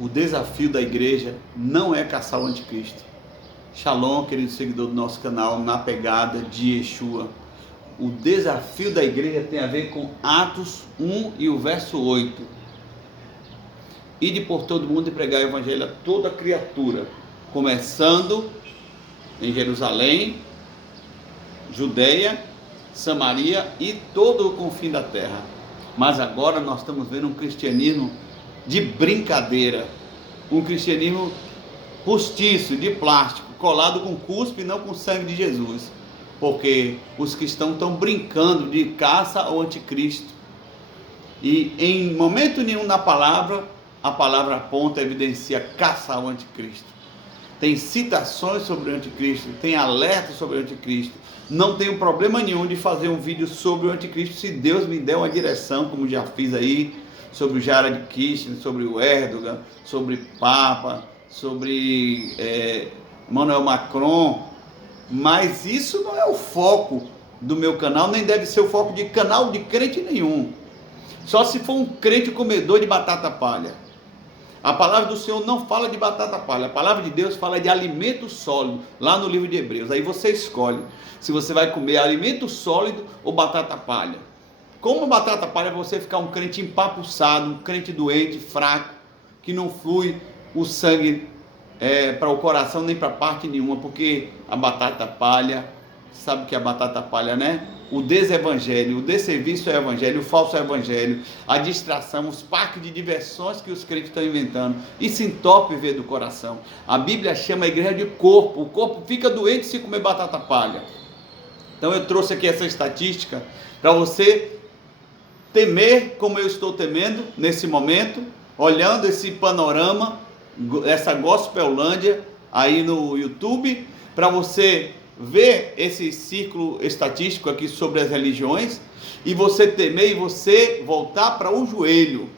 O desafio da igreja não é caçar o anticristo. Shalom, querido seguidor do nosso canal, na pegada de Yeshua. O desafio da igreja tem a ver com Atos 1 e o verso 8. Ide por todo mundo e pregar o evangelho a toda criatura, começando em Jerusalém, Judeia, Samaria e todo o confim da terra. Mas agora nós estamos vendo um cristianismo de brincadeira, um cristianismo postiço, de plástico, colado com cuspe e não com sangue de Jesus, porque os cristãos estão brincando de caça ao anticristo, e em momento nenhum na palavra, a palavra aponta, evidencia caça ao anticristo. Tem citações sobre o anticristo, tem alertas sobre o anticristo. Não tenho problema nenhum de fazer um vídeo sobre o anticristo, se Deus me der uma direção, como já fiz aí, sobre o Jared Kushner, sobre o Erdogan, sobre Papa, sobre Emmanuel Macron. Mas isso não é o foco do meu canal, nem deve ser o foco de canal de crente nenhum. Só se for um crente comedor de batata palha. A palavra do Senhor não fala de batata palha, a palavra de Deus fala de alimento sólido, lá no livro de Hebreus. Aí você escolhe se você vai comer alimento sólido ou batata palha. Como batata palha, você ficar um crente empapuçado, um crente doente, fraco, que não flui o sangue para o coração nem para parte nenhuma, porque a batata palha, sabe o que é a batata palha, né? O desevangelho, o desserviço é o evangelho, o falso é o evangelho, a distração, os parques de diversões que os crentes estão inventando. Isso entope ver do coração. A Bíblia chama a igreja de corpo. O corpo fica doente se comer batata palha. Então eu trouxe aqui essa estatística para você temer como eu estou temendo nesse momento, olhando esse panorama, essa Gospelândia aí no YouTube, para você ver esse círculo estatístico aqui sobre as religiões, e você temer e você voltar para o joelho.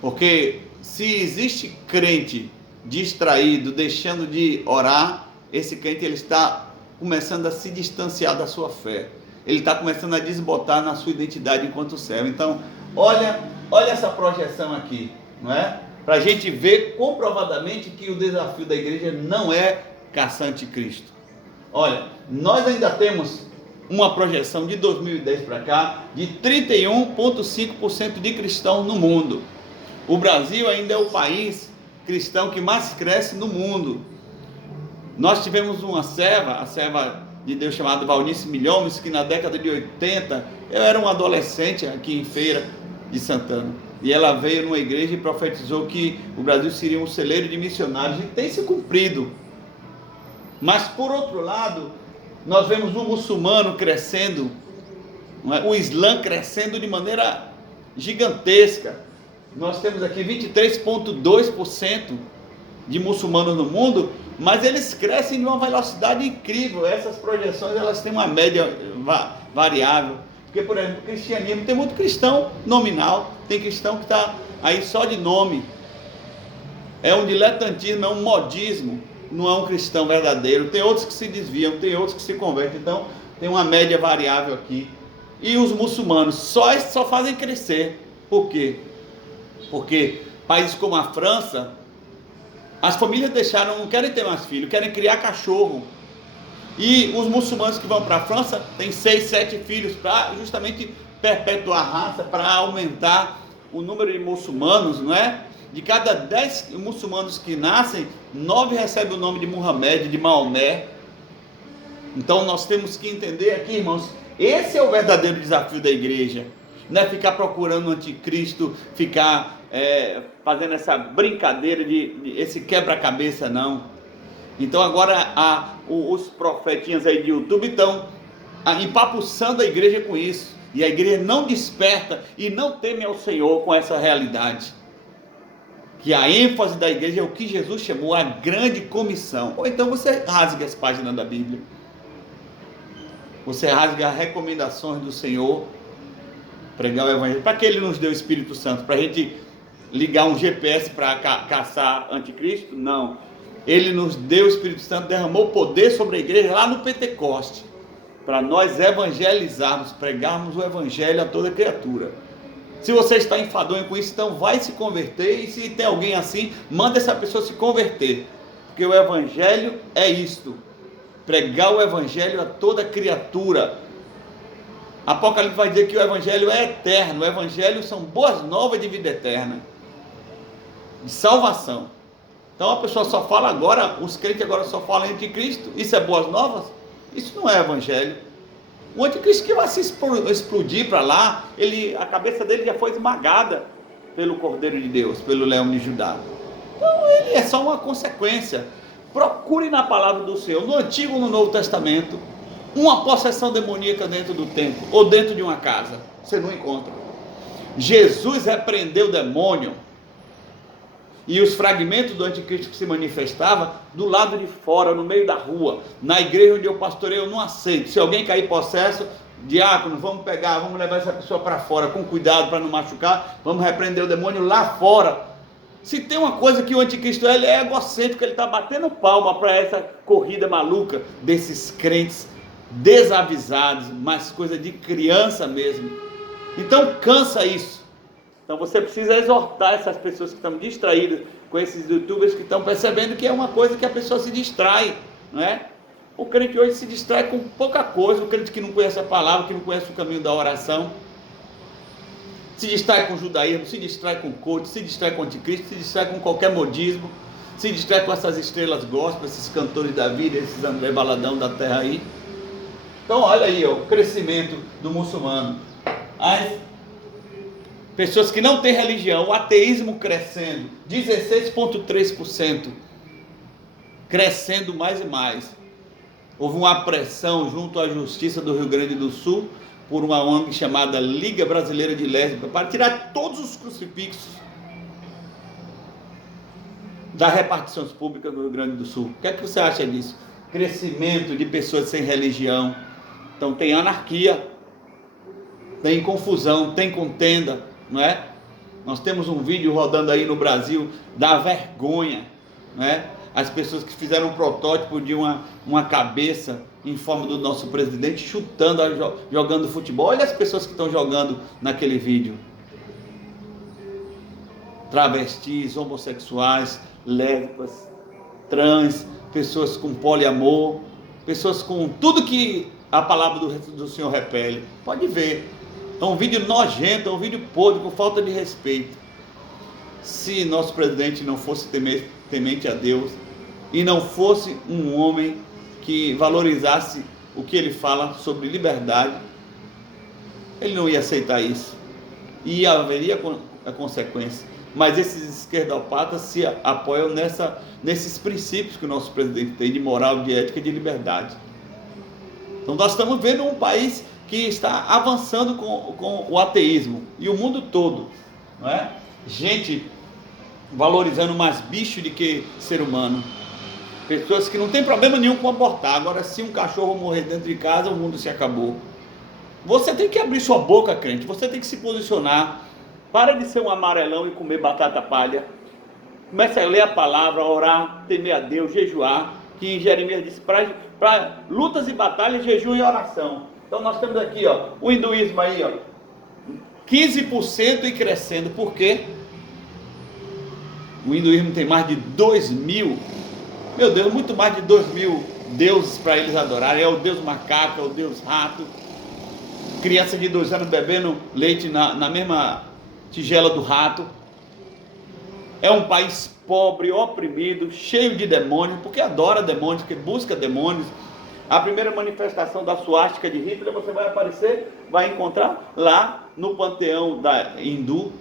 Porque se existe crente distraído, deixando de orar, esse crente ele está começando a se distanciar da sua fé. Ele está começando a desbotar na sua identidade enquanto servo. Então, olha essa projeção aqui, não é? Para a gente ver comprovadamente que o desafio da igreja não é caçar anticristo. Olha, nós ainda temos uma projeção de 2010 para cá de 31,5% de cristãos no mundo. O Brasil ainda é o país cristão que mais cresce no mundo. Nós tivemos uma serva, a serva de Deus chamada Valnice Milhomes, que na década de 80, eu era um adolescente aqui em Feira de Santana, e ela veio numa igreja e profetizou que o Brasil seria um celeiro de missionários, e tem se cumprido. Mas por outro lado, nós vemos o muçulmano crescendo, o Islã crescendo de maneira gigantesca. Nós temos aqui 23,2% de muçulmanos no mundo, mas eles crescem de uma velocidade incrível. Essas projeções elas têm uma média variável, porque, por exemplo, o cristianismo tem muito cristão nominal, tem cristão que está aí só de nome, é um diletantismo, é um modismo, não é um cristão verdadeiro. Tem outros que se desviam, tem outros que se convertem. Então tem uma média variável aqui. E os muçulmanos só fazem crescer. Por quê? Porque países como a França, as famílias não querem ter mais filhos, querem criar cachorro. E os muçulmanos que vão para a França têm 6, 7 filhos para justamente perpetuar a raça, para aumentar o número de muçulmanos, não é? De cada 10 muçulmanos que nascem, 9 recebem o nome de Muhammad, de Maomé. Então nós temos que entender aqui, irmãos, esse é o verdadeiro desafio da igreja. Não é ficar procurando o anticristo, ficar fazendo essa brincadeira esse quebra-cabeça, não. Então agora os profetinhas aí de YouTube estão empapuçando a igreja com isso. E a igreja não desperta e não teme ao Senhor com essa realidade. Que a ênfase da igreja é o que Jesus chamou a grande comissão. Ou então você rasga as páginas da Bíblia. Você rasga as recomendações do Senhor, pregar o Evangelho. Para que Ele nos deu o Espírito Santo? Para a gente ligar um GPS para caçar anticristo? Não. Ele nos deu o Espírito Santo, derramou poder sobre a igreja lá no Pentecoste, para nós evangelizarmos, pregarmos o Evangelho a toda criatura. Se você está enfadonho com isso, então vai se converter. E se tem alguém assim, manda essa pessoa se converter. Porque o evangelho é isto. Pregar o evangelho a toda criatura. Apocalipse vai dizer que o evangelho é eterno. O evangelho são boas novas de vida eterna, de salvação. Então a pessoa só fala agora, os crentes agora só falam anticristo. Isso é boas novas? Isso não é evangelho. O anticristo que vai se explodir para lá, a cabeça dele já foi esmagada pelo Cordeiro de Deus, pelo Leão de Judá. Então ele é só uma consequência. Procure na palavra do Senhor, no Antigo ou no Novo Testamento, uma possessão demoníaca dentro do templo ou dentro de uma casa. Você não encontra. Jesus repreendeu o demônio e os fragmentos do anticristo que se manifestava do lado de fora, no meio da rua. Na igreja onde eu pastorei, eu não aceito. Se alguém cair possesso, diácono, vamos pegar, vamos levar essa pessoa para fora, com cuidado para não machucar, vamos repreender o demônio lá fora. Se tem uma coisa que o anticristo ele é egocêntrico, ele está batendo palma para essa corrida maluca desses crentes desavisados, mas coisa de criança mesmo. Então cansa isso. Então você precisa exortar essas pessoas que estão distraídas com esses youtubers que estão percebendo que é uma coisa que a pessoa se distrai, não é? O crente hoje se distrai com pouca coisa, o crente que não conhece a palavra, que não conhece o caminho da oração, se distrai com o judaísmo, se distrai com o coach, se distrai com o anticristo, se distrai com qualquer modismo, se distrai com essas estrelas gospel, esses cantores da vida, esses André Baladão da terra aí. Então olha aí, ó, o crescimento do muçulmano. As pessoas que não têm religião, o ateísmo crescendo, 16,3%, crescendo mais e mais. Houve uma pressão junto à Justiça do Rio Grande do Sul, por uma ONG chamada Liga Brasileira de Lésbica, para tirar todos os crucifixos das repartições públicas do Rio Grande do Sul. O que é que você acha disso? Crescimento de pessoas sem religião. Então tem anarquia, tem confusão, tem contenda, não é? Nós temos um vídeo rodando aí no Brasil da vergonha, não é? As pessoas que fizeram um protótipo de uma cabeça em forma do nosso presidente chutando, jogando futebol. Olha as pessoas que estão jogando naquele vídeo. Travestis, homossexuais, lésbicas, trans, pessoas com poliamor, pessoas com tudo que a palavra do Senhor repele. Pode ver. É um vídeo nojento, é um vídeo podre, com falta de respeito. Se nosso presidente não fosse temente a Deus e não fosse um homem que valorizasse o que ele fala sobre liberdade, ele não ia aceitar isso. E haveria a consequência. Mas esses esquerdopatas se apoiam nesses princípios que o nosso presidente tem de moral, de ética e de liberdade. Então nós estamos vendo um país que está avançando com o ateísmo, e o mundo todo, não é? Gente valorizando mais bicho do que ser humano. Pessoas que não tem problema nenhum com abortar. Agora, se um cachorro morrer dentro de casa, o mundo se acabou. Você tem que abrir sua boca, crente. Você tem que se posicionar. Para de ser um amarelão e comer batata palha. Comece a ler a palavra, orar, temer a Deus, jejuar. Que Jeremias disse, para lutas e batalhas, jejum e oração. Então nós temos aqui, ó, o hinduísmo aí, ó, 15% e crescendo. Por quê? O hinduísmo tem mais de 2.000, meu Deus, muito mais de 2.000 deuses para eles adorarem. É o deus macaco, é o deus rato, criança de 2 anos bebendo leite na mesma tigela do rato. É um país pobre, oprimido, cheio de demônios, porque adora demônios, porque busca demônios. A primeira manifestação da suástica de Hitler, você vai encontrar lá no panteão da hindu.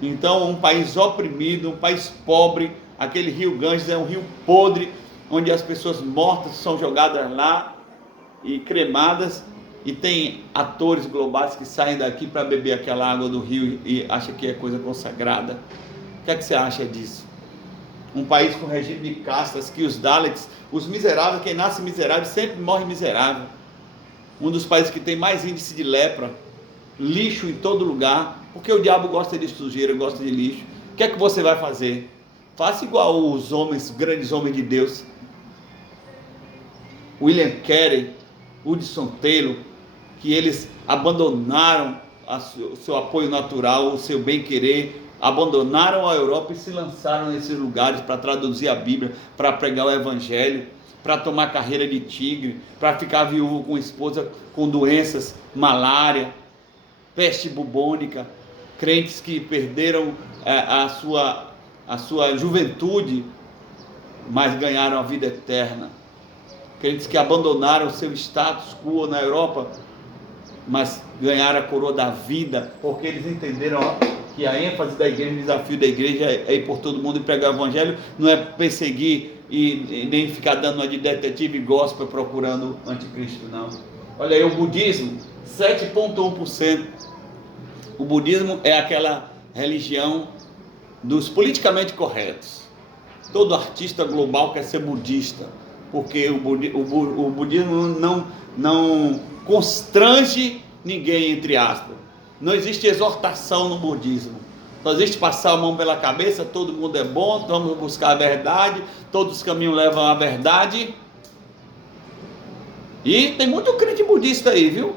Então, um país oprimido, um país pobre. Aquele rio Ganges é um rio podre, onde as pessoas mortas são jogadas lá e cremadas, e tem atores globais que saem daqui para beber aquela água do rio e acham que é coisa consagrada. O que é que você acha disso? Um país com regime de castas, que os Daleks, os miseráveis, quem nasce miserável sempre morre miserável. Um dos países que tem mais índice de lepra, lixo em todo lugar, porque o diabo gosta de sujeira, gosta de lixo. O que é que você vai fazer? Faça igual os homens, grandes homens de Deus. William Carey, Hudson Taylor, que eles abandonaram o seu apoio natural, o seu bem-querer, abandonaram a Europa e se lançaram nesses lugares para traduzir a Bíblia, para pregar o Evangelho, para tomar carreira de tigre, para ficar viúvo com esposa com doenças, malária, peste bubônica, crentes que perderam a sua juventude, mas ganharam a vida eterna, crentes que abandonaram o seu status quo na Europa, mas ganharam a coroa da vida, porque eles entenderam que a ênfase da igreja, o desafio da igreja é ir por todo mundo e pregar o Evangelho, não é perseguir e nem ficar dando uma de detetive gospel procurando o anticristo, não. Olha aí, o budismo, 7,1%. O budismo é aquela religião dos politicamente corretos. Todo artista global quer ser budista, porque o budismo não constrange ninguém, entre aspas. Não existe exortação no budismo. Só existe passar a mão pela cabeça, todo mundo é bom, vamos buscar a verdade, todos os caminhos levam à verdade. E tem muito crente budista aí, viu?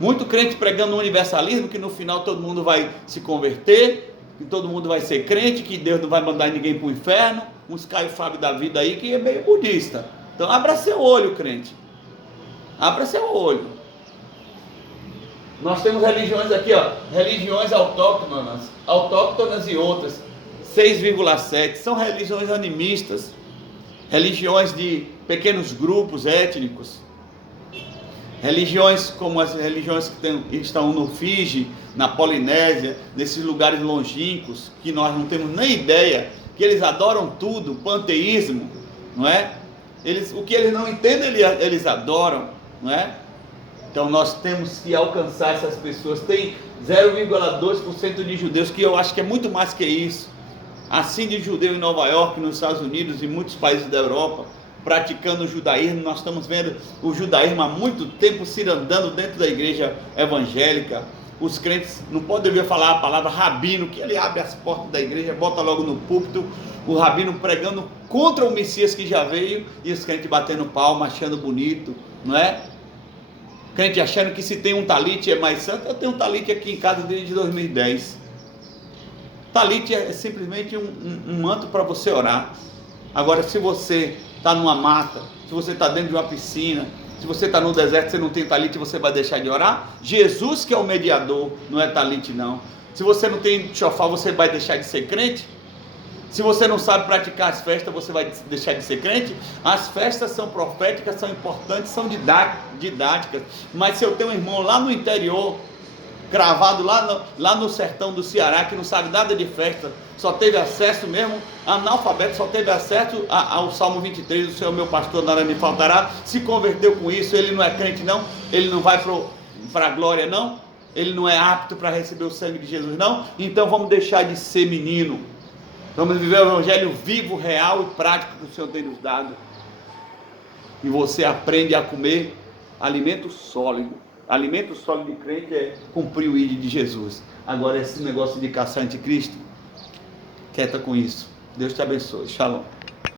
Muito crente pregando o universalismo, que no final todo mundo vai se converter, que todo mundo vai ser crente, que Deus não vai mandar ninguém para o inferno. Uns Caio Fábio da vida aí que é meio budista. Então abra seu olho, crente. Abra seu olho. Nós temos religiões aqui, ó, religiões autóctonas e outras, 6,7, são religiões animistas, religiões de pequenos grupos étnicos, religiões como as religiões que estão no Fiji, na Polinésia, nesses lugares longínquos, que nós não temos nem ideia, que eles adoram tudo, panteísmo, não é? O que eles não entendem, eles adoram, não é? Então nós temos que alcançar essas pessoas. Tem 0,2% de judeus, que eu acho que é muito mais que isso. Assim de judeu em Nova York, nos Estados Unidos e muitos países da Europa, praticando o judaísmo. Nós estamos vendo o judaísmo há muito tempo cirandando dentro da igreja evangélica. Os crentes não podem ouvir falar a palavra rabino, que ele abre as portas da igreja, bota logo no púlpito, o rabino pregando contra o Messias que já veio, e os crentes batendo palma, achando bonito, não é? Crente achando que se tem um talite é mais santo. Eu tenho um talite aqui em casa desde 2010. Talite é simplesmente um manto para você orar. Agora, se você está numa mata, se você está dentro de uma piscina, se você está no deserto, você não tem talite, você vai deixar de orar? Jesus que é o mediador, não é talite não. Se você não tem shofar, você vai deixar de ser crente? Se você não sabe praticar as festas, você vai deixar de ser crente? As festas são proféticas, são importantes, são didáticas. Mas se eu tenho um irmão lá no interior, cravado lá no sertão do Ceará, que não sabe nada de festa, só teve acesso mesmo, analfabeto, só teve acesso ao Salmo 23, o Senhor meu pastor, nada me faltará, se converteu com isso, ele não é crente não, ele não vai para a glória não, ele não é apto para receber o sangue de Jesus não, então vamos deixar de ser menino. Vamos viver o evangelho vivo, real e prático que o Senhor tem nos dado. E você aprende a comer alimento sólido. Alimento sólido de crente é cumprir o ID de Jesus. Agora esse negócio de caçar anticristo, quieta com isso. Deus te abençoe. Shalom.